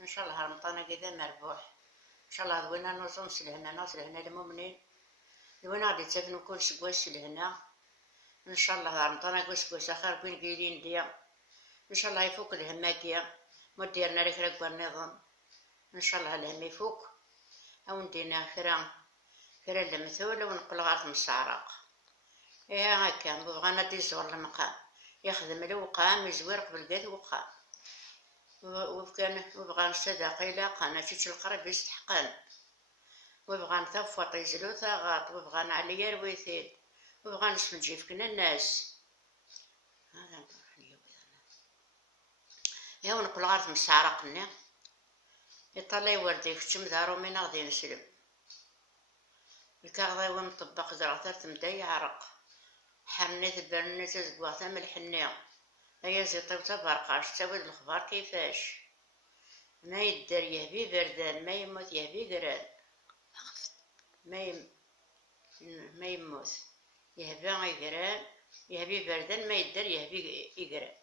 ان شاء الله رمضان كذا مربوح، ان شاء الله دوينا نوصل سلهنا نوصل هنا المؤمنين، دوينا غادي تسكنوا كل سكواس لهنا، ان شاء الله رمضان كل سكواس اخر كوين قايلين ديا، ان شاء الله يفوق الهم هاكيا، ما ديرنا لك ركبة النظام، ان شاء الله الهم يفوق، او ندينا كرا المثول ونقول غير مسعرق، ايه هاكا بغانا دي الزور المقام، يخدم له وقام يزوير قبل ذات وقام، وبغى نصدق إلا قانا تيتش القرب يستحقن، وبغى نثفط يزلو ثاغاط، وبغى نعلي رويثيد، وبغى نسمجي فينا الناس، هذا نروح يا ونقول غير مسعرقني، يطلع يوردي كتشم دارو من غادي نسلم، الكاغذا ومطبق زرعتر تمدا يعرق، حنيت البرنة تزقوا ثم الحنية، هيا زيطيب تبرقاش تسوي الأخبار كيفاش، ما يدار يهبي بردان ما يموت يهبي قران، ما يموت يهبي قران يهبي بردان ما يدار يهبي قران،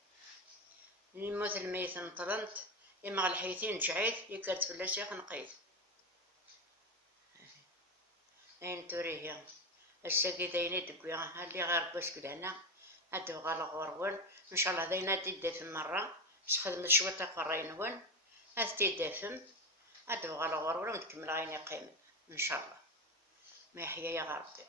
يموت الميت نطرنت يما الحيثين جعيت يكرت فلاس يخنقيت، اين توريه الساقي دايني دقويا هاللي غير بوسك لهنا هادو غالا غورون، ان شاء الله داينا ديدافم مرة خدمت شوية قراينون هاد تيدافم هادو غالا غورون ونكمل غاين يقيم ان شاء الله ما يحيا يا غربي.